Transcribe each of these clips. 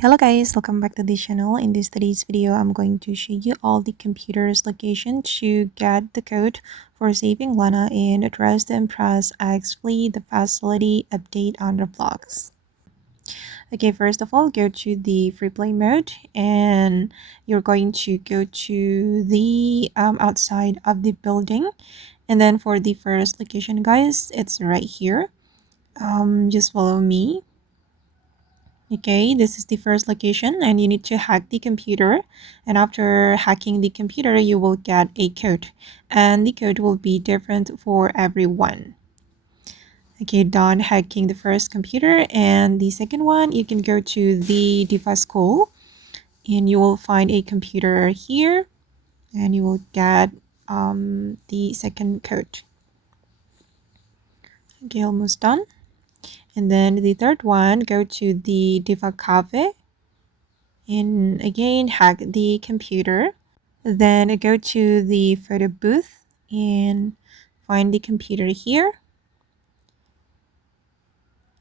Hello guys, welcome back to the channel. In today's video, I'm going to show you all the computers location to get the code for saving Lana and address the impress actually the facility update on Roblox. Okay, first of all, go to the free play mode and you're going to go to the outside of the building. And then for the first location, guys, it's right here. Just follow me. Okay, this is the first location and you need to hack the computer, and after hacking the computer you will get a code and the code will be different for everyone. Okay, done hacking the first computer, and the second one you can go to the device school and you will find a computer here and you will get the second code. Okay, almost done. And then the third one, go to the Diva Cafe and again hack the computer. Then go to the photo booth and find the computer here.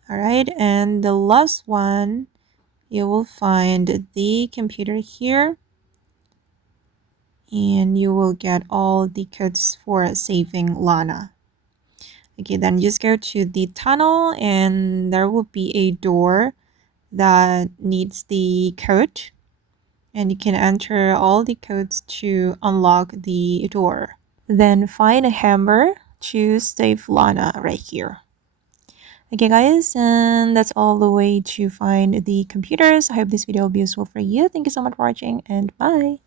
All right, and the last one, you will find the computer here and you will get all the codes for saving Lana. Okay, then just go to the tunnel and there will be a door that needs the code and you can enter all the codes to unlock the door. Then find a hammer, choose Save Lana right here. Okay guys, and that's all the way to find the computers. I hope this video will be useful for you. Thank you so much for watching and bye.